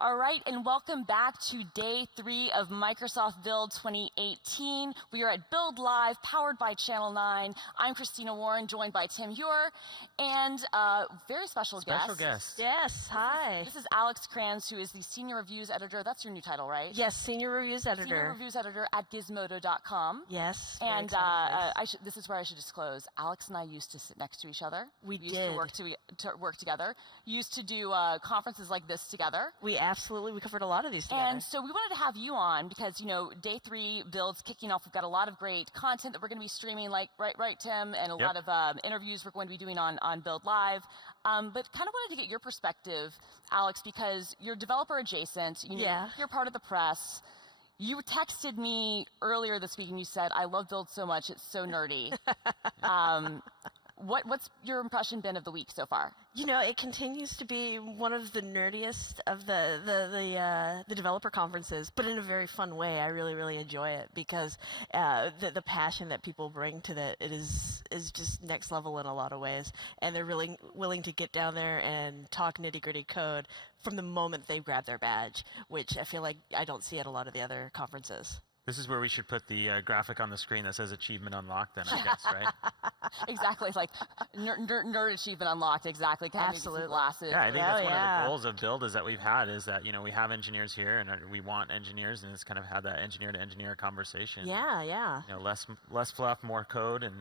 All right, and welcome back to day 3 of Microsoft Build 2018. We are at Build Live, powered by Channel 9. I'm Christina Warren, joined by Tim Ure, and very special guest. Yes, hi. This is Alex Kranz, who is the Senior Reviews Editor. That's your new title, right? Yes, Senior Reviews Editor. Senior Reviews Editor at Gizmodo.com. Yes. And this is where I should disclose, Alex and I used to sit next to each other. We used to work together. Used to do conferences like this together. We covered a lot of these together. And so we wanted to have you on because, you know, day 3 builds kicking off. We've got a lot of great content that we're going to be streaming, like, right, Tim, and a lot of interviews we're going to be doing on Build Live. But kind of wanted to get your perspective, Alex, because you're developer adjacent. You're part of the press. You texted me earlier this week and you said, I love Build so much, it's so nerdy. What's your impression been of the week so far? You know, it continues to be one of the nerdiest of the developer conferences, but in a very fun way. I really enjoy it because the passion that people bring to it is just next level in a lot of ways, and they're really willing to get down there and talk nitty-gritty code from the moment they grab their badge, which I feel like I don't see at a lot of the other conferences. This is where we should put the graphic on the screen that says achievement unlocked then, I guess, right? Exactly, like nerd achievement unlocked, exactly. Kind Absolutely. Of glasses. Yeah, I think that's one of the goals of Build is that we have engineers here and we want engineers, and it's kind of had that engineer-to-engineer conversation. Yeah. You know, less fluff, more code, and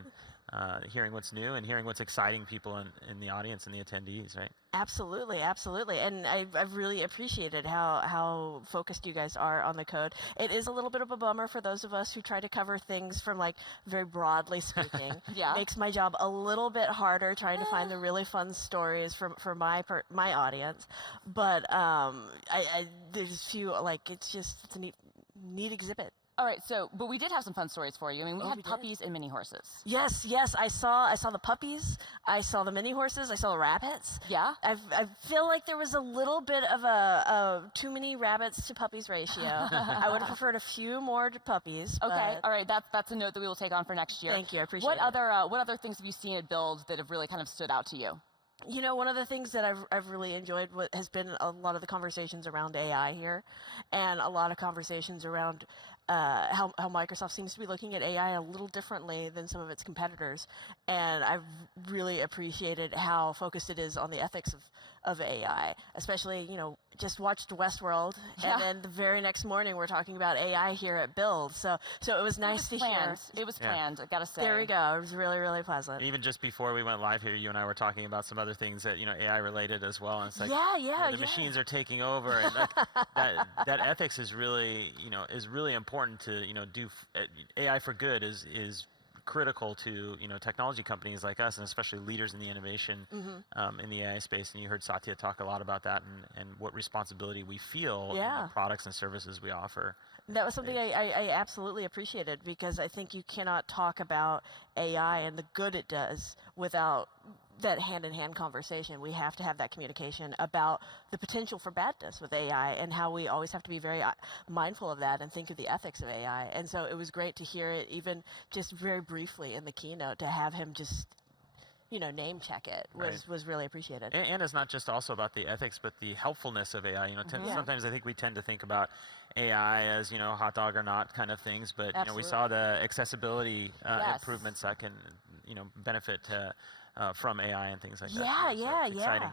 hearing what's new and hearing what's exciting people in the audience and the attendees, right? Absolutely. And I've really appreciated how focused you guys are on the code. It is a little bit of a bummer for those of us who try to cover things from, like, very broadly speaking. Makes my job a little bit harder trying to find the really fun stories for my audience. But there's few, like, it's a neat exhibit. All right, but we did have some fun stories for you. I mean, we had puppies and mini horses. Yes, I saw the puppies, I saw the mini horses, I saw the rabbits. Yeah? I feel like there was a little bit of a too many rabbits to puppies ratio. I would have preferred a few more puppies. Okay, all right, that's a note that we will take on for next year. Thank you, I appreciate it. What other things have you seen at Build that have really kind of stood out to you? You know, one of the things that I've really enjoyed has been a lot of the conversations around AI here, and a lot of conversations around how Microsoft seems to be looking at AI a little differently than some of its competitors. And I've really appreciated how focused it is on the ethics of AI, especially, you know, just watched Westworld, and then the very next morning we're talking about AI here at Build. So it was nice to hear. It was planned, I gotta say. There we go. It was really pleasant. Even just before we went live here, you and I were talking about some other things that, you know, AI related as well. And it's like, the machines are taking over, and that ethics is really, you know, is really important to, you know, do AI for good is critical to, you know, technology companies like us, and especially leaders in the innovation in the AI space. And you heard Satya talk a lot about that and what responsibility we feel in the products and services we offer. That was something I absolutely appreciated, because I think you cannot talk about AI and the good it does without that hand-in-hand conversation. We have to have that communication about the potential for badness with AI and how we always have to be very mindful of that and think of the ethics of AI. And so it was great to hear it, even just very briefly in the keynote, to have him just, you know, name check it was really appreciated. And it's not just also about the ethics, but the helpfulness of AI. You know, sometimes I think we tend to think about AI as, you know, hot dog or not kind of things, but you know, we saw the accessibility improvements that can, you know, benefit from AI and things like that. Yeah. Exciting.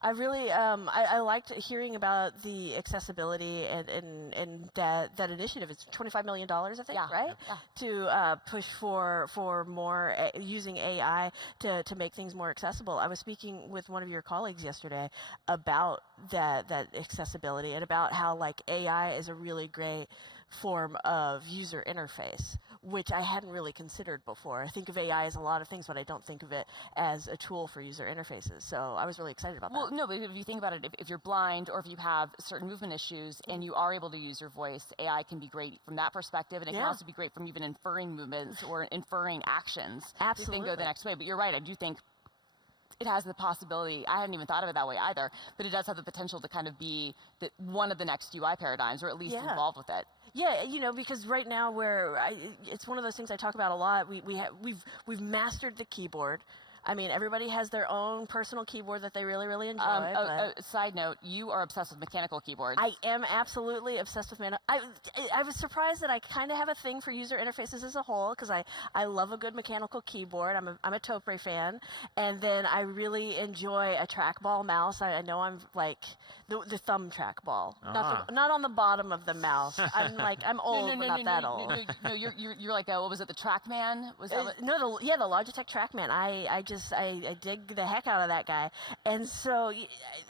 I really I liked hearing about the accessibility and that initiative. It's $25 million, I think, right? Yeah. To push for more using AI to make things more accessible. I was speaking with one of your colleagues yesterday about that accessibility and about how, like, AI is a really great form of user interface, which I hadn't really considered before. I think of AI as a lot of things, but I don't think of it as a tool for user interfaces. So I was really excited about that. Well, no, but if you think about it, if you're blind or if you have certain movement issues and you are able to use your voice, AI can be great from that perspective, and it can also be great from even inferring movements or inferring actions. Absolutely. To then go the next way. But you're right, I do think it has the possibility, I hadn't even thought of it that way either, but it does have the potential to kind of be one of the next UI paradigms, or at least involved with it. Yeah, you know, because right now it's one of those things I talk about a lot. We've mastered the keyboard. I mean, everybody has their own personal keyboard that they really, really enjoy. Side note, you are obsessed with mechanical keyboards. I am absolutely obsessed with I was surprised that I kind of have a thing for user interfaces as a whole, because I love a good mechanical keyboard. I'm a Topre fan, and then I really enjoy a trackball mouse. I know I'm like the thumb trackball, not on the bottom of the mouse. I'm old, but not that old. No, you're like what was it, the TrackMan? Was that the Logitech TrackMan. I dig the heck out of that guy, and so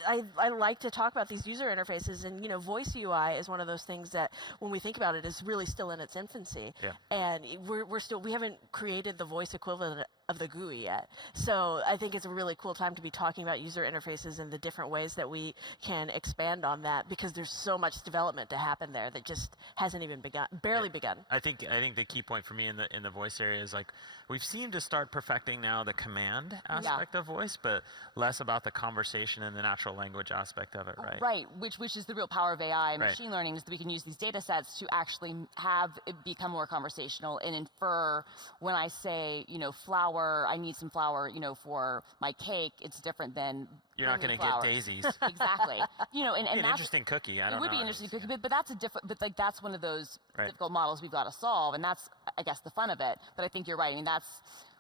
I like to talk about these user interfaces, and voice UI is one of those things that, when we think about it, is really still in its infancy, and we haven't created the voice equivalent of the GUI yet. So I think it's a really cool time to be talking about user interfaces and the different ways that we can expand on that, because there's so much development to happen there that just hasn't even barely begun. I think the key point for me in the voice area is, like, we've seemed to start perfecting now the command aspect of voice, but less about the conversation and the natural language aspect of it, right? Right, which is the real power of AI and machine learning, is that we can use these data sets to actually have it become more conversational and infer. When I say, flour, I need some flour, for my cake, it's different than you're not going to get daisies. Exactly. And an interesting cookie. I don't know. It would be an interesting cookie, but that's a different. But that's one of those difficult models we've got to solve, and that's, I guess, the fun of it. But I think you're right. I mean,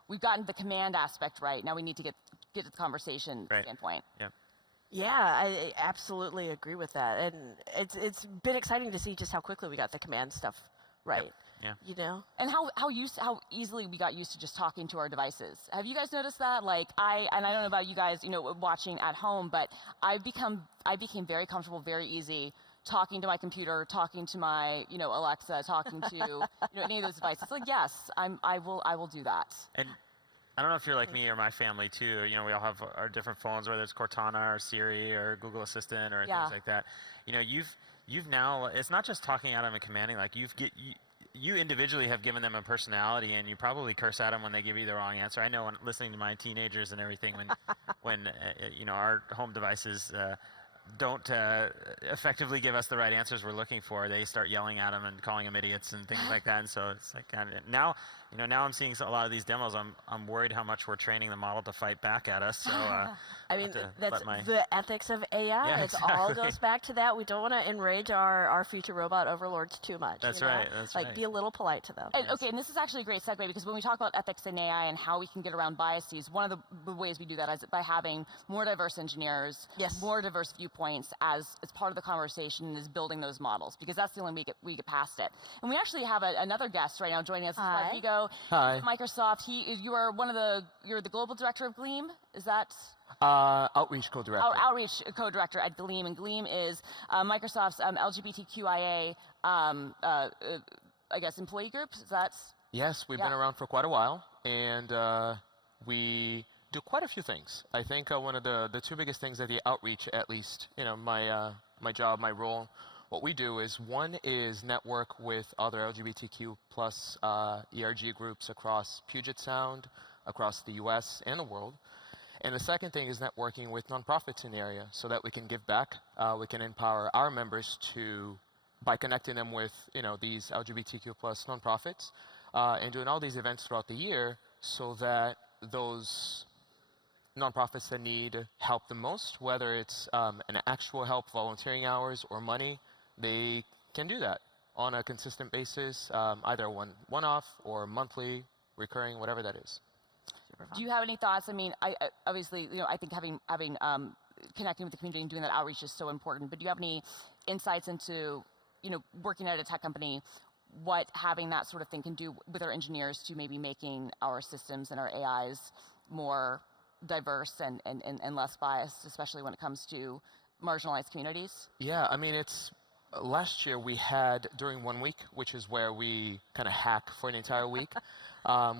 we've gotten the command aspect right. Now we need to get to the conversation standpoint. Yeah. Yeah, I absolutely agree with that, and it's been exciting to see just how quickly we got the command stuff right. Yeah. And how easily we got used to just talking to our devices. Have you guys noticed that? Like, I don't know about you guys, watching at home, but I became very comfortable, very easy talking to my computer, talking to my, Alexa, talking to, any of those devices. Like, yes, I will do that. And I don't know if you're like me or my family too. We all have our different phones, whether it's Cortana or Siri or Google Assistant or things like that. You've now, it's not just talking at them and commanding. Like, you individually have given them a personality, and you probably curse at them when they give you the wrong answer. I know, when listening to my teenagers and everything, when our home devices don't effectively give us the right answers we're looking for, they start yelling at them and calling them idiots and things like that. And so it's like, now I'm seeing a lot of these demos. I'm worried how much we're training the model to fight back at us. So I mean, that's the ethics of AI. Yeah, exactly. It all goes back to that. We don't want to enrage our future robot overlords too much. That's right. That's right. Be a little polite to them. And, okay, and this is actually a great segue, because when we talk about ethics in AI and how we can get around biases, one of the ways we do that is by having more diverse engineers, more diverse viewpoints as part of the conversation, is building those models, because that's the only way we get past it. And we actually have another guest right now joining us. Hi. Rodrigo. Hi. Microsoft. You're the global director of Gleam. Is that? Outreach co-director. Outreach co-director at Gleam, and Gleam is Microsoft's LGBTQIA, I guess, employee group. Is that? Yes, we've been around for quite a while, and we do quite a few things. I think one of the two biggest things at the outreach, at least, my job, my role, what we do is, one is network with other LGBTQ plus ERG groups across Puget Sound, across the US and the world. And the second thing is networking with nonprofits in the area, so that we can give back. We can empower our members by connecting them with these LGBTQ plus nonprofits, and doing all these events throughout the year, so that those nonprofits that need help the most, whether it's an actual help, volunteering hours, or money, they can do that on a consistent basis, either one-off or monthly, recurring, whatever that is. Do you have any thoughts? I mean, I obviously, I think having connecting with the community and doing that outreach is so important. But do you have any insights into, working at a tech company, what having that sort of thing can do with our engineers to maybe making our systems and our AIs more diverse and less biased, especially when it comes to marginalized communities? Yeah, I mean, last year we had, during 1 week, which is where we kind of hack for an entire week,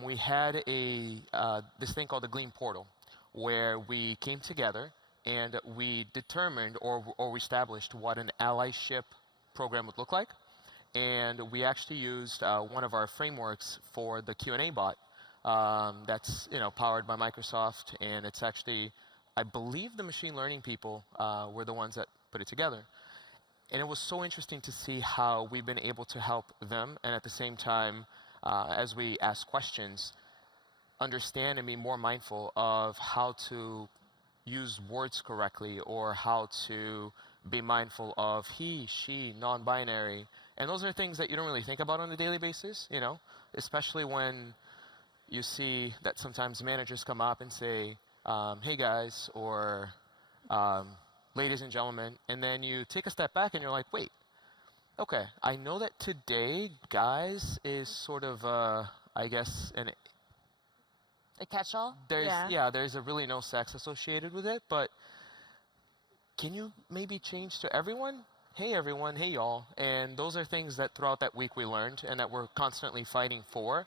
we had this thing called the Gleam Portal, where we came together and we determined or we established what an allyship program would look like. And we actually used one of our frameworks for the Q&A bot that's powered by Microsoft, and it's actually, I believe the machine learning people were the ones that put it together. And it was so interesting to see how we've been able to help them, and at the same time, as we ask questions, understand and be more mindful of how to use words correctly, or how to be mindful of he, she, non-binary. And those are things that you don't really think about on a daily basis, you know, especially when you see that sometimes managers come up and say, hey guys, or ladies and gentlemen, and then you take a step back and you're like, wait, okay, I know that today guys is sort of, I guess, a catch-all? There's a really no sex associated with it, but can you maybe change to everyone? Hey everyone, hey y'all. And those are things that throughout that week we learned and that we're constantly fighting for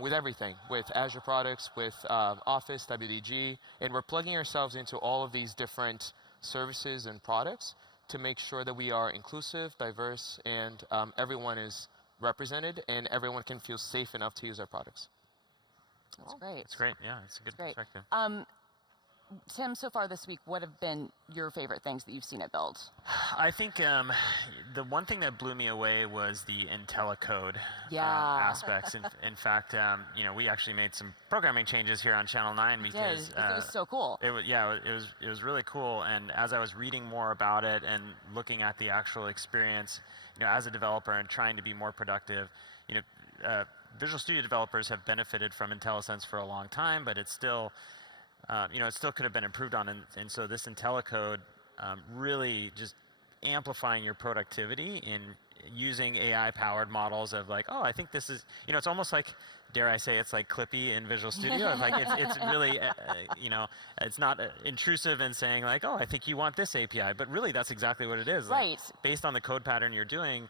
with everything, with Azure products, with Office, WDG, and we're plugging ourselves into all of these different services and products to make sure that we are inclusive, diverse, and everyone is represented and everyone can feel safe enough to use our products. That's great. It's great. Yeah, it's a good perspective. Tim, so far this week, what have been your favorite things that you've seen at Build? I think the one thing that blew me away was the IntelliCode aspects. In fact, we actually made some programming changes here on Channel 9 because it was so cool. It was really cool. And as I was reading more about it and looking at the actual experience, as a developer and trying to be more productive, Visual Studio developers have benefited from IntelliSense for a long time, but it's still it still could have been improved on, and so this IntelliCode really just amplifying your productivity in using AI-powered models of like, oh, I think this is, it's almost like, dare I say, it's like Clippy in Visual Studio. Like it's really, it's not intrusive in saying like, oh, I think you want this API, but really that's exactly what it is. Right. Like, based on the code pattern you're doing,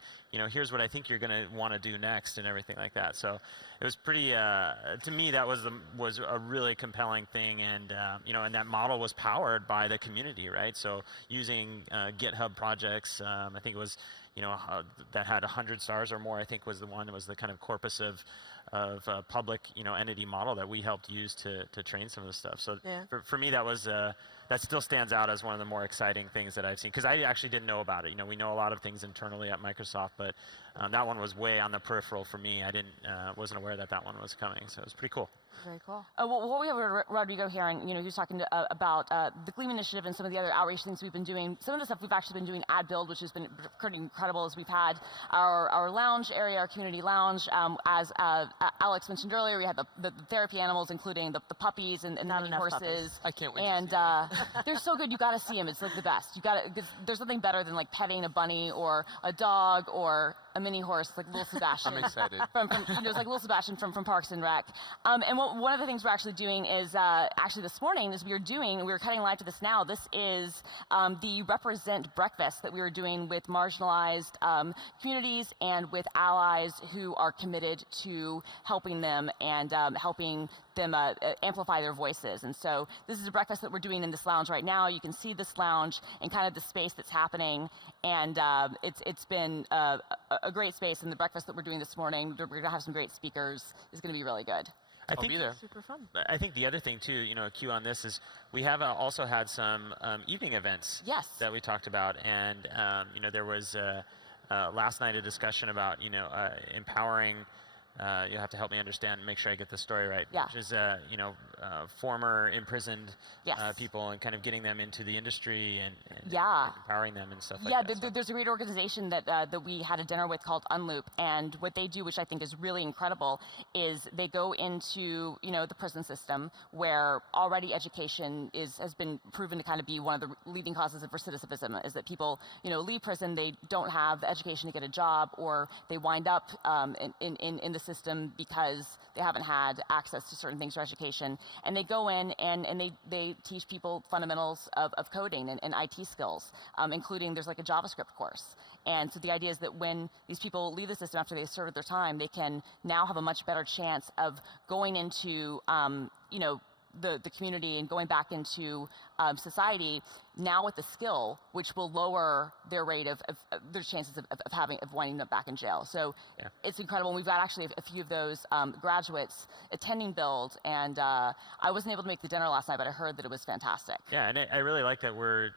here's what I think you're going to want to do next and everything like that. So it was pretty, to me, that was a really compelling thing. And, and that model was powered by the community, right? So using GitHub projects, I think it was, that had 100 stars or more, I think was the kind of corpus of public, entity model that we helped use to train some of the stuff. So for me, that was, that still stands out as one of the more exciting things that I've seen, because I actually didn't know about it. We know a lot of things internally at Microsoft, but that one was way on the peripheral for me. I wasn't aware that one was coming, so it was pretty cool. Very cool. Well, we have Rodrigo here, and he was talking about the Gleam initiative and some of the other outreach things we've been doing. Some of the stuff we've actually been doing at Build, which has been pretty incredible, as we've had our lounge area, our community lounge. As Alex mentioned earlier, we had the therapy animals, including the puppies and the mini horses. Puppies. I can't wait. And they're so good. You got to see them. It's like the best. There's nothing better than like petting a bunny or a dog or a mini horse, like little Sebastian. I'm excited. It's like little Sebastian from Parks and Rec. And one of the things we're actually doing is, actually this morning, we were cutting live to this now. This is the Represent breakfast that we were doing with marginalized communities and with allies who are committed to helping them and helping them amplify their voices. And so this is a breakfast that we're doing in this lounge right now. You can see this lounge and kind of the space that's happening. And it's been a great space. And the breakfast that we're doing this morning, we're going to have some great speakers. It's going to be really good. I think be there. Super fun. I think the other thing too, Q on this is we have also had some evening events that we talked about, and there was last night a discussion about empowering. You have to help me understand and make sure I get the story right. Yeah. Which is former imprisoned people and kind of getting them into the industry and empowering them and stuff like that. There's a great organization that we had a dinner with called Unloop, and what they do, which I think is really incredible, is they go into the prison system where already education has been proven to kind of be one of the leading causes of recidivism. Is that people leave prison, they don't have the education to get a job, or they wind up in the system because they haven't had access to certain things for education. And they go in and they teach people fundamentals of coding and IT skills, including there's like a JavaScript course. And so the idea is that when these people leave the system after they've served their time, they can now have a much better chance of going into the community and going back into society now with the skill, which will lower their rate of their chances of winding up back in jail. So it's incredible. And we've got actually a few of those graduates attending Build, and I wasn't able to make the dinner last night, but I heard that it was fantastic. Yeah, and I really like that we're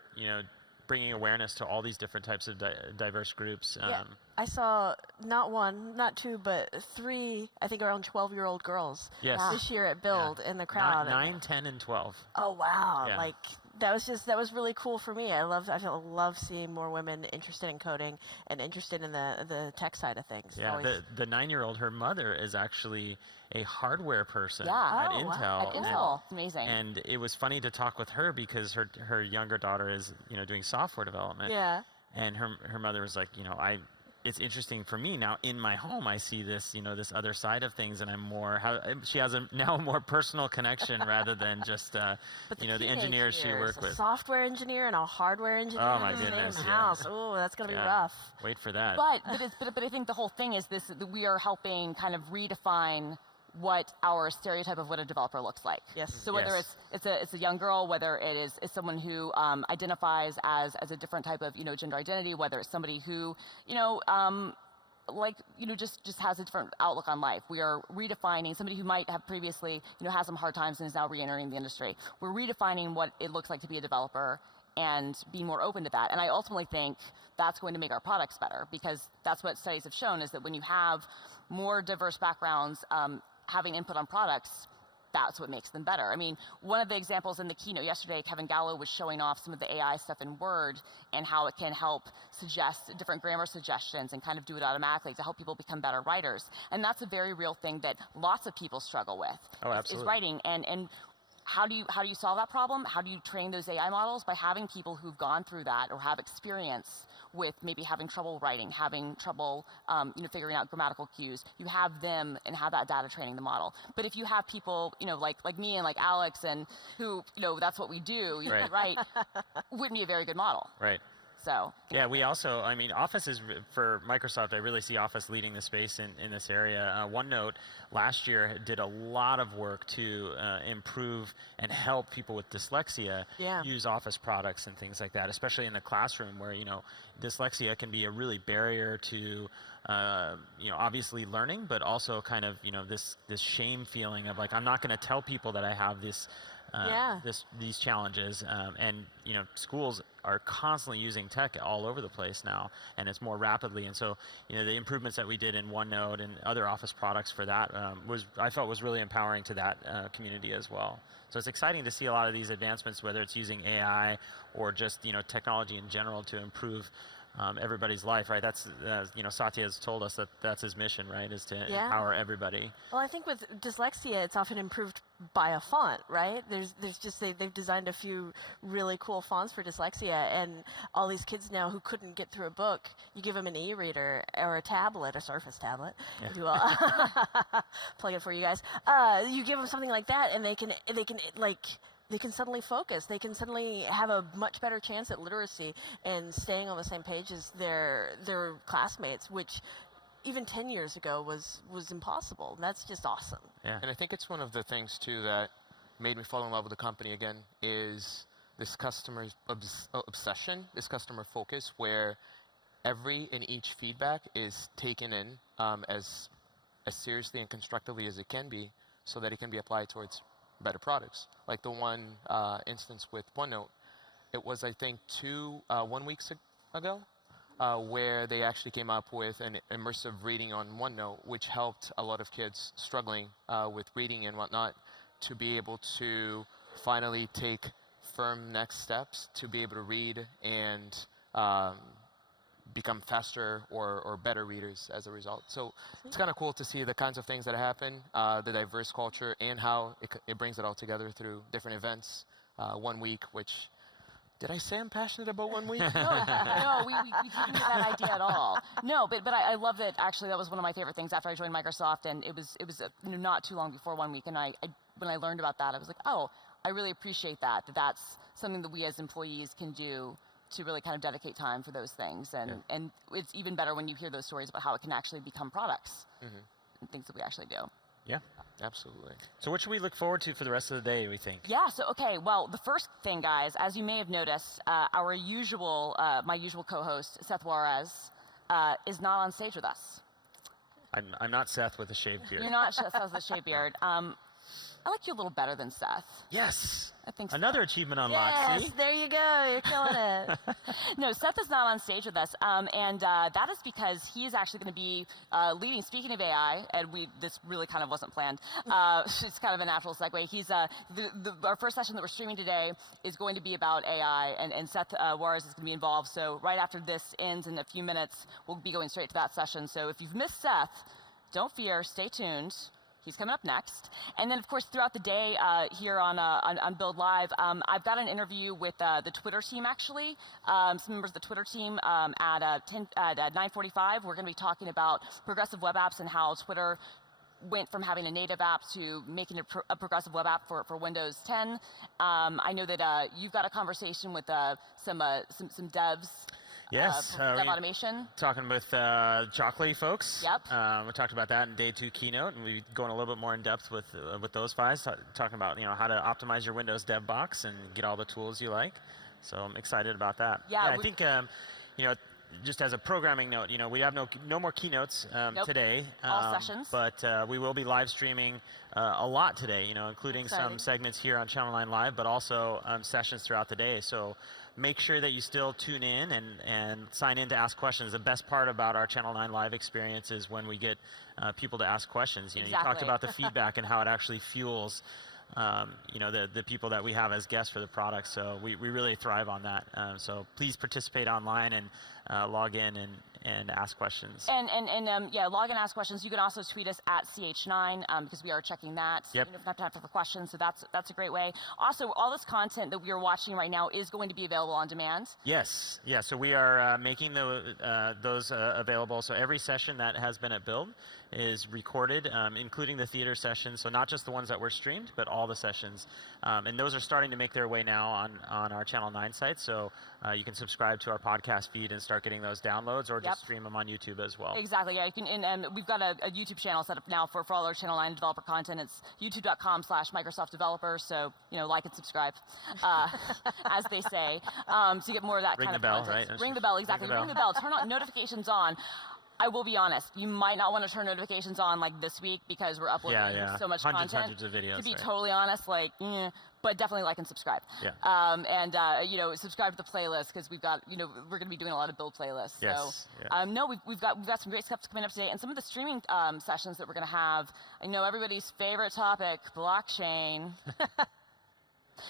bringing awareness to all these different types of diverse groups. Yeah, I saw not one, not two, but three, I think around 12-year-old girls this year at Build in the crowd. 9, 10, and 12. Oh, wow. Like, that was really cool for me. I love seeing more women interested in coding and interested in the tech side of things. Yeah, the 9-year-old, her mother is actually a hardware person at Intel. Wow. At Intel. It's amazing. And it was funny to talk with her because her younger daughter is, doing software development. Yeah. And her mother was like, it's interesting for me now in my home. I see this, this other side of things, and she has now a more personal connection rather than just, the engineers she worked with. A software engineer and a hardware engineer. Oh my goodness! In the house. Oh, that's gonna be rough. Wait for that. But I think the whole thing is this: that we are helping kind of redefine what our stereotype of what a developer looks like. Yes. So whether it's a young girl, whether it is someone who identifies as a different type of gender identity, whether it's somebody who just has a different outlook on life. We are redefining somebody who might have previously had some hard times and is now re-entering the industry. We're redefining what it looks like to be a developer and being more open to that. And I ultimately think that's going to make our products better, because that's what studies have shown, is that when you have more diverse backgrounds having input on products, that's what makes them better. I mean, one of the examples in the keynote yesterday, Kevin Gallo was showing off some of the AI stuff in Word and how it can help suggest different grammar suggestions and kind of do it automatically to help people become better writers. And that's a very real thing that lots of people struggle with. Oh, absolutely. Is writing. And how do you solve that problem? How do you train those AI models? By having people who've gone through that or have experience with maybe having trouble writing, having trouble figuring out grammatical cues. You have them and have that data training the model. But if you have people like me and like Alex, and who that's what we do, right? Wouldn't be a very good model. Right. So yeah, we also, Office is, for Microsoft, I really see Office leading the space in this area. OneNote last year did a lot of work to improve and help people with dyslexia use Office products and things like that, especially in the classroom where, dyslexia can be a really barrier to, obviously learning, but also kind of, this shame feeling of like, I'm not going to tell people that I have this, these challenges, and schools are constantly using tech all over the place now, and it's more rapidly. And so, the improvements that we did in OneNote and other Office products for that I felt was really empowering to that community as well. So it's exciting to see a lot of these advancements, whether it's using AI or just technology in general to improve everybody's life, right? That's Satya has told us that that's his mission, right? Is to empower everybody. Well, I think with dyslexia, it's often improved by a font, right? There's just they've designed a few really cool fonts for dyslexia, and all these kids now who couldn't get through a book, you give them an e-reader or a tablet, a Surface tablet, if you will. Plug it for you guys. You give them something like that, and they can suddenly focus. They can suddenly have a much better chance at literacy and staying on the same page as their classmates, which even 10 years ago was impossible. That's just awesome. Yeah. And I think it's one of the things, too, that made me fall in love with the company again, is this customer obsession, this customer focus, where every and each feedback is taken in as seriously and constructively as it can be, so that it can be applied towards better products. Like the one instance with OneNote, it was, I think, 1 week ago, where they actually came up with an immersive reading on OneNote, which helped a lot of kids struggling with reading and whatnot to be able to finally take firm next steps to be able to read and become faster or better readers as a result. So it's kind of cool to see the kinds of things that happen, the diverse culture, and how it brings it all together through different events. 1 week, which, did I say I'm passionate about 1 week? No, we didn't get that idea at all. No, but I love that. Actually, that was one of my favorite things after I joined Microsoft, and it was not too long before 1 week, and when I learned about that, I was like, oh, I really appreciate that that's something that we as employees can do to really kind of dedicate time for those things. And it's even better when you hear those stories about how it can actually become products and things that we actually do. Yeah. Absolutely. So what should we look forward to for the rest of the day, we think? Yeah, so okay, well, the first thing, guys, as you may have noticed, my usual co-host, Seth Juarez, is not on stage with us. I'm not Seth with a shaved beard. You're not Seth with a shaved beard. I like you a little better than Seth. Yes. I think so. Another achievement unlocked. Yes, See? there you go. You're killing it. No, Seth is not on stage with us, and that is because he is actually going to be leading. Speaking of AI, and this really kind of wasn't planned. It's kind of a natural segue. He's our first session that we're streaming today is going to be about AI, and Seth Juarez is going to be involved. So right after this ends in a few minutes, we'll be going straight to that session. So if you've missed Seth, don't fear. Stay tuned. He's coming up next. And then, of course, throughout the day here on Build Live, I've got an interview with the Twitter team, actually. Some members of the Twitter team at 9:45. We're going to be talking about progressive web apps and how Twitter went from having a native app to making a progressive web app for Windows 10. I know that you've got a conversation with some devs. Yes, dev automation. Talking with Chocolate folks. Yep. We talked about that in day 2 keynote, and we're going a little bit more in depth with those guys, talking about how to optimize your Windows dev box and get all the tools you like. So I'm excited about that. Yeah, I think just as a programming note, we have no more keynotes Nope. today. All sessions. But we will be live streaming a lot today, including some segments here on Channel 9 Live, but also sessions throughout the day. So make sure that you still tune in and sign in to ask questions. The best part about our Channel 9 Live experience is when we get people to ask questions. You talked about the feedback and how it actually fuels the people that we have as guests for the product. So we really thrive on that. So please participate online and log in and ask questions. And log in, ask questions. You can also tweet us at CH9 because we are checking that. Yep. If you have time for questions, so that's a great way. Also, all this content that we are watching right now is going to be available on demand. Yes. Yeah. So we are making those available. So every session that has been at Build is recorded, including the theater sessions. So not just the ones that were streamed, but all the sessions. And those are starting to make their way now on our Channel 9 site. So you can subscribe to our podcast feed and start getting those downloads, or just stream them on YouTube as well. Exactly. Yeah. You can, and we've got a YouTube channel set up now for all our Channel 9 developer content. It's youtube.com/Microsoft Developers. So like and subscribe, as they say, so you get more of that kind of content. Ring the bell, right? Ring the bell. Exactly. Ring the bell. Turn on notifications on. I will be honest, you might not want to turn notifications on like this week because we're uploading so much content. Hundreds of videos. To be totally honest, but definitely like and subscribe. Yeah. And subscribe to the playlist because we've got, we're going to be doing a lot of build playlists. Yes. So, no, we've got some great stuff coming up today, and some of the streaming sessions that we're going to have. I know everybody's favorite topic, blockchain.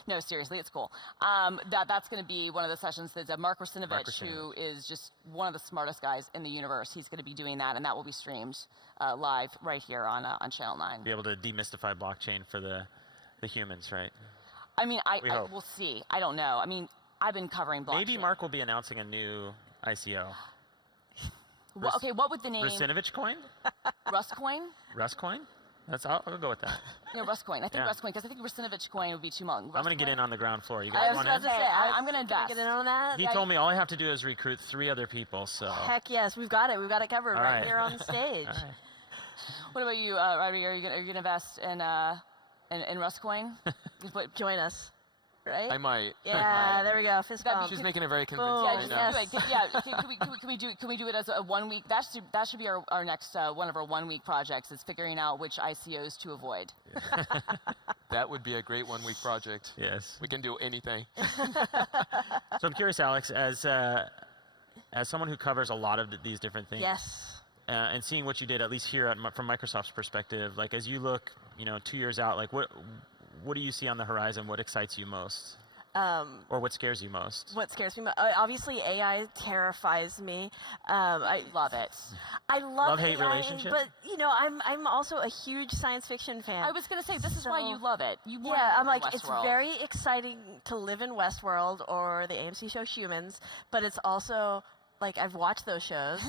No, seriously, it's cool. That's going to be one of the sessions that Mark Russinovich, who is just one of the smartest guys in the universe, he's going to be doing that, and that will be streamed live right here on Channel 9. Be able to demystify blockchain for the humans, right? I mean, we'll see. I don't know. I mean, I've been covering blockchain. Maybe Mark will be announcing a new ICO. Okay, what would the name? Russinovich coin? Rustcoin? Rustcoin? I'll go with that. Yeah, Rustcoin. I think Rustcoin, because I think Russinovich coin would be too long. I'm going to get in on the ground floor. You guys want in? I'm going to invest. Get in on that? He told me all I have to do is recruit 3 other people. So heck yes, we've got it. We've got it covered right here on the stage. All right. What about you, Robbie? Are you going to invest in Rustcoin? Join us. Right? I might. Yeah, there we go. Fist bump. She's making it very convincing Boom. right now. Can we do it as a 1 week? That should be our next one of our 1 week projects. Is figuring out which ICOs to avoid. That would be a great 1 week project. Yes. We can do anything. So I'm curious, Alex, as someone who covers a lot of these different things. Yes. And seeing what you did, at least here from Microsoft's perspective, like as you look, 2 years out, like what do you see on the horizon? What excites you most? Or what scares you most? What scares me most? Obviously, AI terrifies me. I love it. I love Love-hate AI, relationship? but I'm also a huge science fiction fan. I was going to say, this is why you love it. I'm like, it's very exciting to live in Westworld or the AMC show Humans, but it's also like I've watched those shows.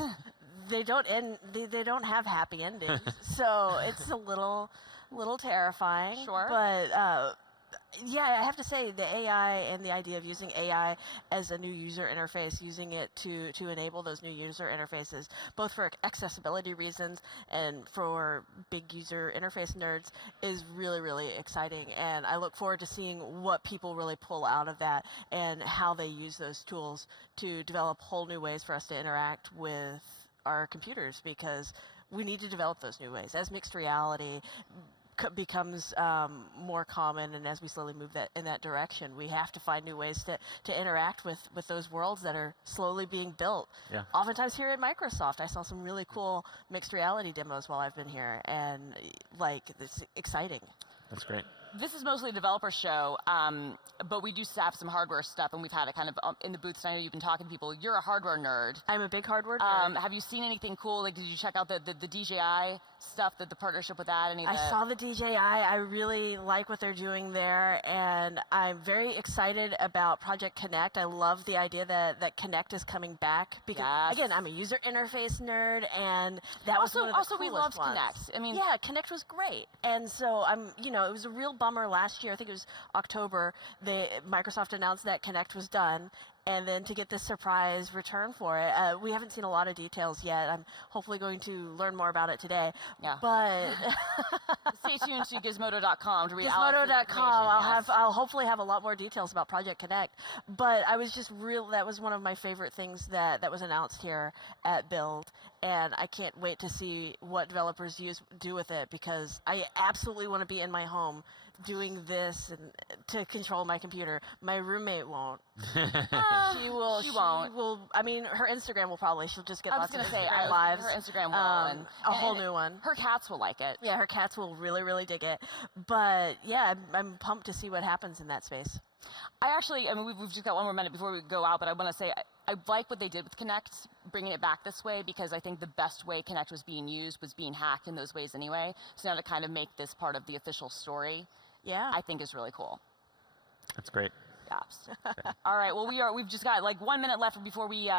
They don't end. They don't have happy endings, so it's a little terrifying. Sure. But I have to say the AI and the idea of using AI as a new user interface, using it to enable those new user interfaces, both for accessibility reasons and for big user interface nerds, is really, really exciting. And I look forward to seeing what people really pull out of that and how they use those tools to develop whole new ways for us to interact with our computers, because we need to develop those new ways. As mixed reality becomes more common, and as we slowly move in that direction, we have to find new ways to interact with those worlds that are slowly being built. Yeah. Oftentimes here at Microsoft, I saw some really cool mixed reality demos while I've been here, and like it's exciting. That's great. This is mostly a developer show, but we do have some hardware stuff, and we've had it kind of in the booths. I know you've been talking to people. You're a hardware nerd. I'm a big hardware nerd. Have you seen anything cool? Like, did you check out the DJI stuff, the partnership with that? I saw the DJI. I really like what they're doing there, and I'm very excited about Project Connect. I love the idea that Connect is coming back because, again, I'm a user interface nerd, and that was one of the coolest we loved ones. Connect. I mean, yeah, Connect was great, and so it was a real bummer last year. I think it was October. Microsoft announced that Connect was done, and then to get this surprise return for it. We haven't seen a lot of details yet. I'm hopefully going to learn more about it today. Yeah. But stay tuned to Gizmodo.com to read Gizmodo.com. I'll hopefully have a lot more details about Project Connect. But I was just that was one of my favorite things that was announced here at Build. And I can't wait to see what developers do with it, because I absolutely want to be in my home doing this and to control my computer. My roommate won't. She will. She won't. Will. I mean, her Instagram will probably. She'll just get lots of Instagram lives. Her Instagram will. And a whole new one. Her cats will like it. Yeah, her cats will really, really dig it. But yeah, I'm pumped to see what happens in that space. I mean, we've just got one more minute before we go out, but I want to say I like what they did with Connect, bringing it back this way, because I think the best way Connect was being used was being hacked in those ways anyway. So now to kind of make this part of the official story, I think is really cool. That's great. Yes. All right. Well, we've just got like 1 minute left before we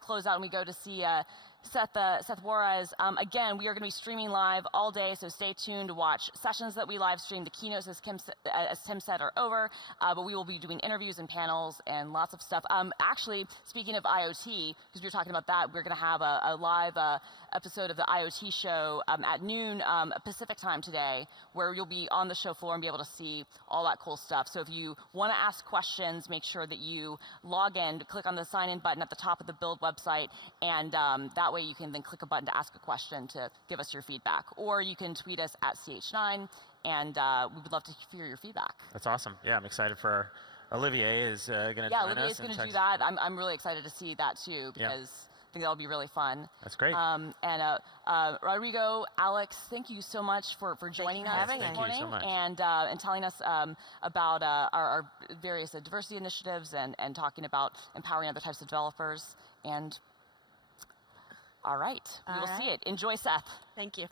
close out and we go to see Seth Juarez. Again, we are going to be streaming live all day, so stay tuned to watch sessions that we live stream. The keynotes, as Tim said, are over, but we will be doing interviews and panels and lots of stuff. Actually, speaking of IoT, because we were talking about that, we're going to have a live episode of the IoT show at noon Pacific time today, where you'll be on the show floor and be able to see all that cool stuff. So if you want to ask questions, make sure that you log in, click on the sign-in button at the top of the Build website, and that way you can then click a button to ask a question to give us your feedback. Or you can tweet us at CH9, and we would love to hear your feedback. That's awesome. Yeah, I'm excited for Olivier is going to join us. Yeah, Olivier's going to do that. I'm really excited to see that too, because I think that'll be really fun. That's great. And Rodrigo, Alex, thank you so much for joining us this morning so much. and telling us about our various diversity initiatives and talking about empowering other types of developers. And all right, we will see it. Enjoy, Seth. Thank you.